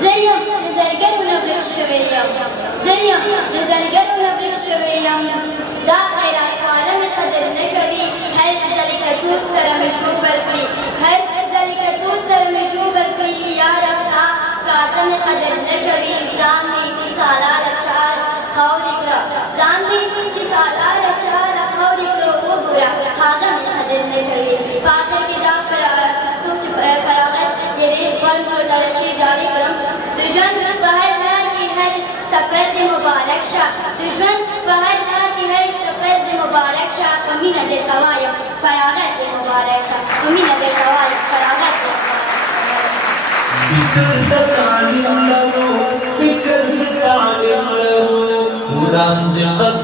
زریم لزرگر و نبرک شویم زریم لزرگر و نبرک شویم دا خیرات خوارم قدر نکوی هر زلی که تو سرم شوفل کلی هر زلی که تو سرم شوفل کلی یا رستا کاتم قدر نکوی زامی چی سالار چار خوری کرا زامی چی سالار چار خوری کرا و گورا حاغم قدر نکوی فاخر کی دا سوچ فراغت یعنی فرم چھوڑ دارشی جاری کرم دشمن بہر لا کی ہر سفر دے مبارک شاہ دشمن بہر لا کی ہر سفر دے مبارک شاہ امینہ دے قوائم فراغت دے مبارک شاہ امینہ دے قوائم فراغت دے فکر تعلیم لرو فکر تعلیم لرو وران دقت